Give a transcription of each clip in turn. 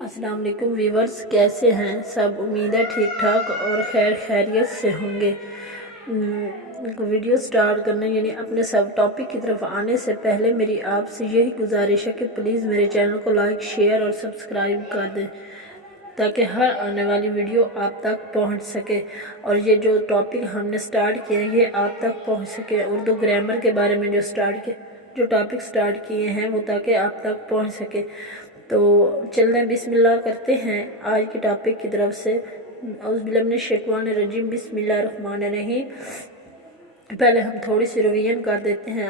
अस्सलाम वालेकुम व्यूवर्स, कैसे हैं सब। उम्मीद है ठीक ठाक और खैरियत से होंगे। वीडियो स्टार्ट करने यानी अपने सब टॉपिक की तरफ आने से पहले मेरी आपसे यही गुजारिश है कि प्लीज़ मेरे चैनल को लाइक शेयर और सब्सक्राइब कर दें ताकि हर आने वाली वीडियो आप तक पहुंच सके और ये जो टॉपिक हमने स्टार्ट किए हैं ये आप तक पहुंच सके। उर्दू ग्रामर के बारे में जो टॉपिक स्टार्ट किए हैं वो ताकि आप तक पहुंच सके। तो चलते हैं, बिस्मिल्लाह करते हैं आज के टॉपिक की तरफ से। औज़ुबिल्लाहिमिनश्शैतानिर्रजीम, बिस्मिल्लाहिर्रहमानिर्रहीम। पहले हम थोड़ी सी रिवीजन कर देते हैं।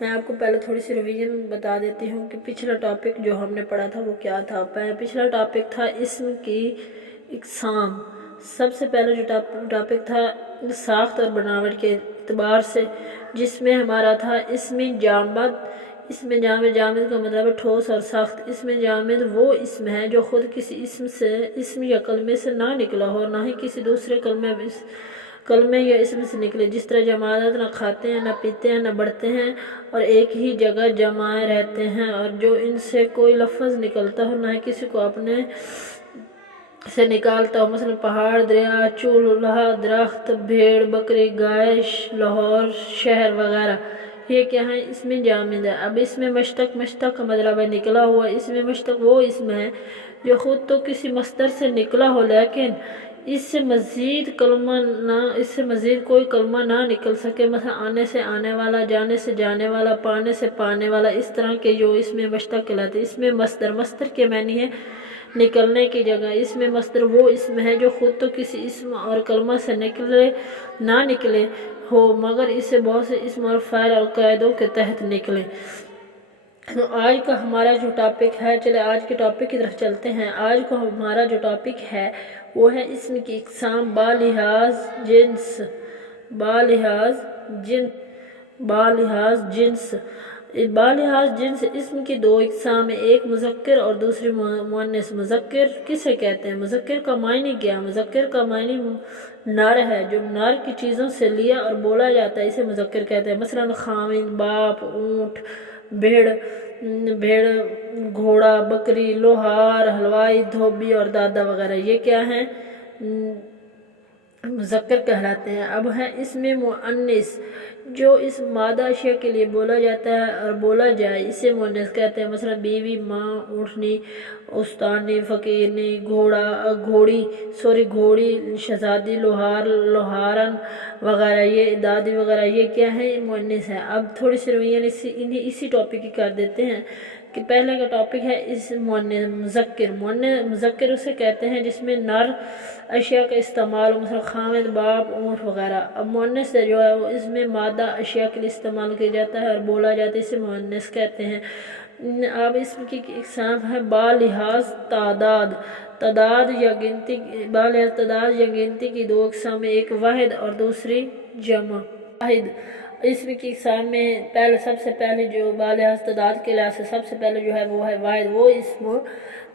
मैं आपको पहले थोड़ी सी रिवीजन बता देती हूँ कि पिछला टॉपिक जो हमने पढ़ा था वो क्या था। पिछला टॉपिक था इस्म की इक़साम। सबसे पहले जो टॉपिक था साख्त और बनावट के एतबार से, जिसमें हमारा था इसमें जामिद का मतलब है ठोस और सख्त। इसमें जामिद वो इसम है जो खुद किसी इसम या कलमे से ना निकला हो, ना ही किसी दूसरे कलमे या इसम से निकले। जिस तरह जमात ना खाते हैं, ना पीते हैं, ना बढ़ते हैं और एक ही जगह जमाए रहते हैं, और जो इनसे कोई लफ्ज़ निकलता हो ना ही किसी को अपने से निकालता हो। मसलन पहाड़, दरिया, चूल्हा, दरख्त, भेड़, बकरी, गाय, लाहौर, शहर वगैरह, ये क्या है इसमें जामिद है। अब इसमें मश्तक का मतलब है निकला हुआ। इसमें मश्तक वो इसमें है जो खुद तो किसी मस्दर से निकला हो लेकिन इससे मज़ीद कोई कलमा ना निकल सके। मतलब आने से आने वाला, जाने से जाने वाला, पाने से पाने वाला, इस तरह के जो इसमें मश्तक कहलाते हैं। इसमें मस्दर के मानी है निकलने की जगह। इसमें मस्दर वो इसमें है जो खुद तो किसी इसम और कलमा से ना निकले हो मगर इससे बहुत से इसम और फ़ाइल और कायदों के तहत निकले। तो आज का हमारा जो टॉपिक है, चले आज के टॉपिक की तरफ चलते हैं। आज को हमारा जो टॉपिक है वो है इसम की इक़साम बालिहाज जिन्स। इसम की दो इक़साम है, एक मुज़क्कर और दूसरी मुअन्नस। मुज़क्कर किसे कहते हैं? मुज़क्कर का मायने क्या? मुज़क्कर का मायने नर है, जो नर की चीज़ों से लिया और बोला जाता है, इसे मुज़क्कर कहते हैं। मसलन खामिद, बाप, ऊँट, भेड़, घोड़ा, बकरी, लोहार, हलवाई, धोबी और दादा वगैरह, ये क्या हैं? मुज़क्कर कहलाते हैं। अब है इसमें मुअन्नस, जो इस मादा अशिया के लिए बोला जाता है और बोला जाए, इसे मुअन्नस कहते हैं। मसलन बीवी, माँ, ऊँटनी, उस्तानी, फ़कीरनी, घोड़ी, शहज़ादी, लोहारन वगैरह, ये दादी वगैरह, ये क्या है? मुअन्नस है। अब थोड़ी सी रवैयन इसी टॉपिक की कर देते हैं कि पहले का टॉपिक है इस मुज़क्कर उसे कहते हैं जिसमें नर अशिया का इस्तेमाल हो, मतलब खामिद, बाप, ऊँट वगैरह। अब मुअन्नस जो है वो इसमें मादा अशिया के लिए इस्तेमाल किया जाता है और बोला जाता है, इसे मुअन्नस कहते हैं। अब इसकी इक़साम है बालिहाज तादाद या गिनती की दो इक़साम, एक वाहिद और दूसरी जमा। वाहिद इसम की इक़साम में सबसे पहले जो बालिहाज तादाद के लिहाज से सबसे पहले जो है वो है वाहिद, वो इसम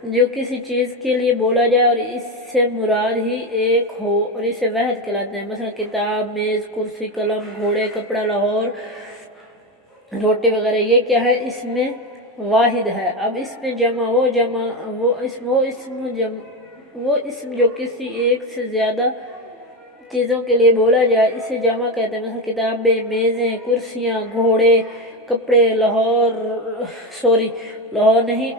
जो किसी चीज़ के लिए बोला जाए और इससे मुराद ही एक हो और इसे वाहिद कहलाते हैं। मसलन किताब, मेज़, कुर्सी, कलम, घोड़े, कपड़ा, लाहौर, रोटी वगैरह, ये क्या है? इसमें वाहिद है। अब इसमें जमा वो इसम जो किसी एक से ज़्यादा चीज़ों के लिए बोला जाए, इसे जमा कहते हैं। मतलब किताबें, मेज़ें, कुर्सियाँ, घोड़े, कपड़े, लाहौर नहीं,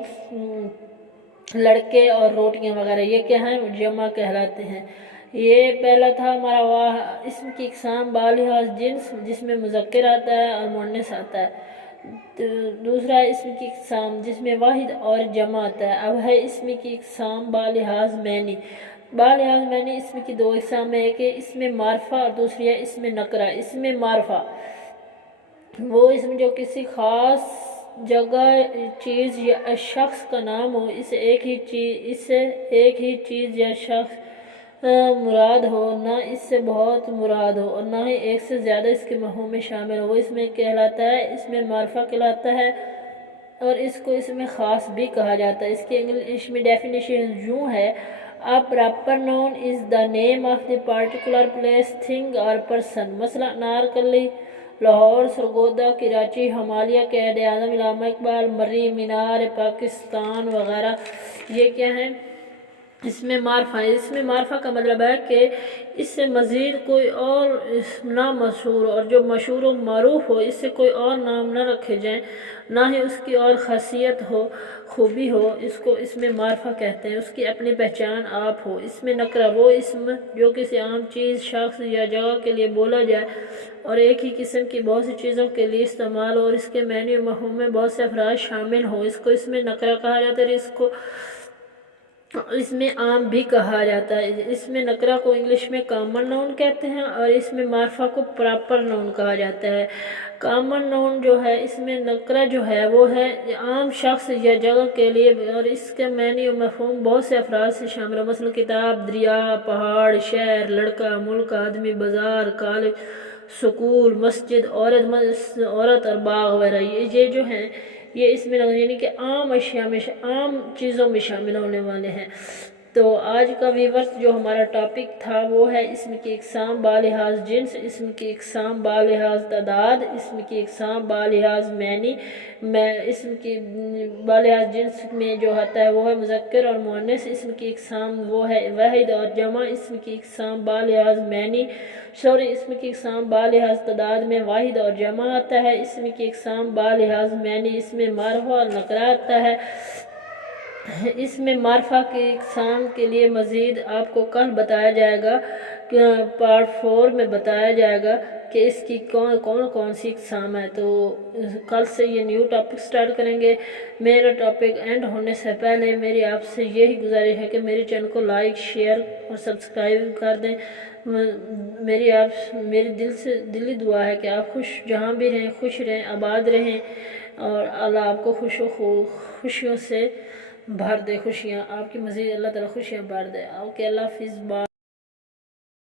लड़के और रोटियां वगैरह, ये क्या हैं? जमा कहलाते हैं। ये पहला था हमारा इसम की इक़साम बालिहाज जिन्स, जिसमें मुज़क्कर आता है और मुअन्नस आता है। तो दूसरा इसम की इक़साम जिसमें वाहिद और जमा आता है। अब है इसम की इक़साम बालिहाज मैनी इसम की दो इक़साम है, एक इसमें मारफा और दूसरी है इसमें नकरा। इसमें मारफा वो इसमें जो किसी ख़ास जगह, चीज़ या शख्स का नाम हो, इससे एक ही चीज़ या शख्स मुराद हो, ना इससे बहुत मुराद हो और ना ही एक से ज़्यादा इसके मफ़हूम में शामिल हो, वो इसमें कहलाता है, इसमें मारफा कहलाता है और इसको इसमें ख़ास भी कहा जाता है। इसकी इंग्लिश में डेफिनेशन यूँ है: a proper noun is the name of the particular place, thing और पर्सन। मसला अनारकली لاہور، سرگودا، کراچی، ہمالیہ، قائد اعظم، علامہ اقبال، مری، مینار پاکستان وغیرہ یہ کیا ہیں؟ اس میں معرفہ ہے۔ اس میں معرفہ کا مطلب ہے کہ اس سے مزید کوئی اور نہ مشہور اور جو مشہور و معروف ہو اس سے کوئی اور نام نہ رکھے جائیں، نہ ہی اس کی اور خاصیت ہو، خوبی ہو، اس کو اس میں معرفہ کہتے ہیں۔ اس کی اپنی پہچان آپ ہو۔ اس میں نکرہ وہ اسم جو کسی عام چیز، شخص یا جگہ کے لیے بولا جائے اور ایک ہی قسم کی بہت سی چیزوں کے لیے استعمال ہو اور اس کے معنی و مفہوم میں بہت سے افراد شامل ہوں، اس کو اس میں نکرہ کہا جاتا ہے۔ اس کو اس میں عام بھی کہا جاتا ہے۔ اس میں نکرہ کو انگلش میں کامن نون کہتے ہیں اور اس میں معرفہ کو پراپر نون کہا جاتا ہے۔ کامن نون جو ہے اس میں نکرہ جو ہے وہ ہے عام شخص یا جگہ کے لیے اور اس کے معنی و مفہوم بہت سے افراد سے شامل ہے، مثلا کتاب، دریا، پہاڑ، شہر، لڑکا، ملک، آدمی، بازار، کالج، سکول، مسجد، عورت اور باغ وغیرہ یہ جو ہیں یہ اس میں یعنی کہ عام اشیاء میں عام چیزوں میں شامل ہونے والے ہیں۔ تو آج کا ویورز جو ہمارا ٹاپک تھا وہ ہے اسم کی اقسام بالحاظ جنس، اسم کی اقسام بالحاظ تعداد، اسم کی اقسام بالحاظ معنی۔ اسم کی بالحاظ جنس میں جو ہوتا ہے وہ ہے مذکر اور مؤنث، اسم کی اقسام وہ ہے واحد اور جمع، اسم کی اقسام بالحاظ معنی اسم کی اقسام بالحاظ تعداد میں واحد اور جمع آتا ہے، اسم کی اقسام بالحاظ معنی اس میں معرفہ اور نکرہ آتا ہے۔ اس میں معرفہ کی اقسام کے لیے مزید آپ کو کل بتایا جائے گا، پارٹ 4 میں بتایا جائے گا کہ اس کی کون سی اقسام ہے۔ تو کل سے یہ نیو ٹاپک سٹارٹ کریں گے۔ میرا ٹاپک اینڈ ہونے سے پہلے میری آپ سے یہی گزارش ہے کہ میری چینل کو لائک، شیئر اور سبسکرائب کر دیں۔ میری دلی دعا ہے کہ آپ جہاں بھی رہیں خوش رہیں، آباد رہیں اور اللہ آپ کو خوشیوں سے بھر دے، خوشیاں آپ کی مزید اللہ تعالیٰ خوشیاں بھر دے۔ اوکے، اللہ حافظ۔